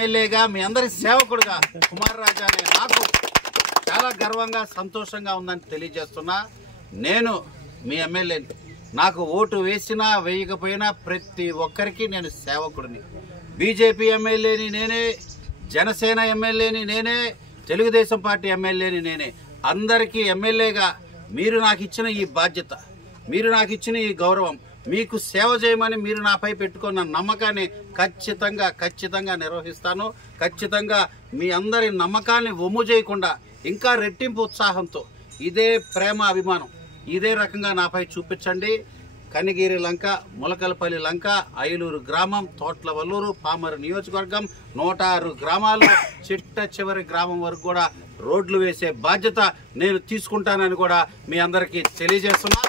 ఎమ్మెల్యేగా మీ అందరి సేవకుడుగా కుమార్ రాజా అనే నాకు చాలా గర్వంగా సంతోషంగా ఉందని తెలియజేస్తున్నా. నేను మీ ఎమ్మెల్యేని. నాకు ఓటు వేసినా వేయకపోయినా ప్రతి ఒక్కరికి నేను సేవకుడిని. బీజేపీ ఎమ్మెల్యేని నేనే, జనసేన ఎమ్మెల్యేని నేనే, తెలుగుదేశం పార్టీ ఎమ్మెల్యేని నేనే. అందరికీ ఎమ్మెల్యేగా మీరు నాకు ఇచ్చిన ఈ బాధ్యత, మీరు నాకు ఇచ్చిన ఈ గౌరవం, మీకు సేవ చేయమని మీరు నాపై పెట్టుకున్న నమ్మకాన్ని ఖచ్చితంగా నిర్వహిస్తాను. ఖచ్చితంగా మీ అందరి నమ్మకాన్ని వమ్ము చేయకుండా ఇంకా రెట్టింపు ఉత్సాహంతో ఇదే ప్రేమ అభిమానం ఇదే రకంగా నాపై చూపించండి. కనిగిరి లంక, ములకలపల్లి లంక, ఐలూరు గ్రామం, తోట్లవల్లూరు, పామరు నియోజకవర్గం 106 గ్రామాల్లో చిట్ట చివరి గ్రామం వరకు కూడా రోడ్లు వేసే బాధ్యత నేను తీసుకుంటానని కూడా మీ అందరికీ తెలియజేస్తున్నా.